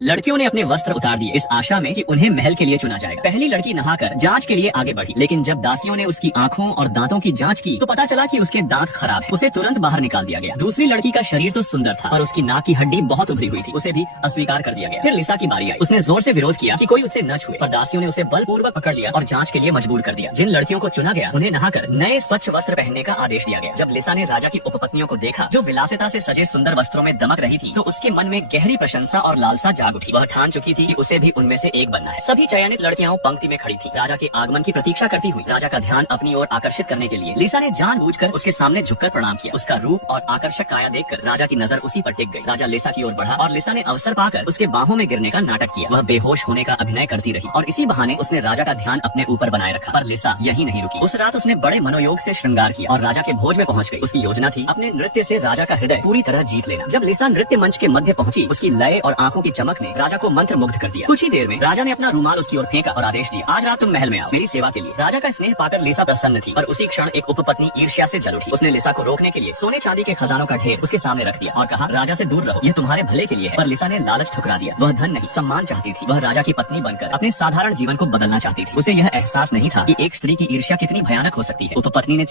लड़कियों ने अपने वस्त्र उतार दिए इस आशा में कि उन्हें महल के लिए चुना जाएगा। पहली लड़की नहाकर जांच के लिए आगे बढ़ी, लेकिन जब दासियों ने उसकी आंखों और दांतों की जांच की तो पता चला कि उसके दांत खराब हैं। उसे तुरंत बाहर निकाल दिया गया। दूसरी लड़की का शरीर तो सुंदर था और उसकी नाक की हड्डी बहुत उभरी हुई थी, उसे भी अस्वीकार कर दिया गया। फिर लिसा की बारी आई। उसने जोर से विरोध किया कि कोई उसे न छुए, पर दासियों ने उसे बलपूर्वक पकड़ लिया और जांच के लिए मजबूर कर दिया। जिन लड़कियों को चुना गया उन्हें नहाकर नए स्वच्छ वस्त्र पहनने का आदेश दिया गया। जब लिसा ने राजा की उपपत्नियों को देखा जो विलासिता से सजे सुंदर वस्त्रों में दमक रही थी, तो उसके मन में गहरी प्रशंसा और लालसा जाग उठी। वह ठान चुकी थी कि उसे भी उनमें से एक बनना है। सभी चयनित लड़कियां पंक्ति में खड़ी थी, राजा के आगमन की प्रतीक्षा करती हुई। राजा का ध्यान अपनी ओर आकर्षित करने के लिए लिसा ने जानबूझकर उसके सामने झुककर प्रणाम किया। उसका रूप और आकर्षक काया देखकर राजा की नजर उसी पर टिक गई। राजा लिसा की ओर बढ़ा और लिसा ने अवसर पाकर उसके बाहों में गिरने का नाटक किया। वह बेहोश होने का अभिनय करती रही और इसी बहाने उसने राजा का ध्यान अपने ऊपर बनाए रखा। पर लिसा यही नहीं रुकी। उस रात उसने बड़े मनोयोग से श्रृंगार किया और राजा के भोज में पहुंच गई। उसकी योजना थी अपने नृत्य से राजा का हृदय पूरी तरह जीत लेना। जब लिसा नृत्य मंच के मध्य पहुंची, उसकी लय और आंखों की चमक ने राजा को मंत्र मुग्ध कर दिया। कुछ ही देर में राजा ने अपना रूमाल उसकी ओर फेंका और आदेश दिया, आज रात तुम महल में आओ मेरी सेवा के लिए। राजा का स्नेह पाकर लिसा प्रसन्न थी, पर उसी क्षण एक उपपत्नी ईर्ष्या से जल उठी। उसने लिसा को रोकने के लिए सोने चांदी के खजानों का ढेर उसके सामने रख दिया और कहा, राजा से दूर रहो, यह तुम्हारे भले के लिए है। पर लिसा ने लालच ठुकरा दिया। वह धन नहीं, सम्मान चाहती थी। वह राजा की पत्नी बनकर अपने साधारण जीवन को बदलना चाहती थी। उसे यह एहसास नहीं था कि एक स्त्री की ईर्ष्या कितनी भयानक हो सकती है। उपपत्नी ने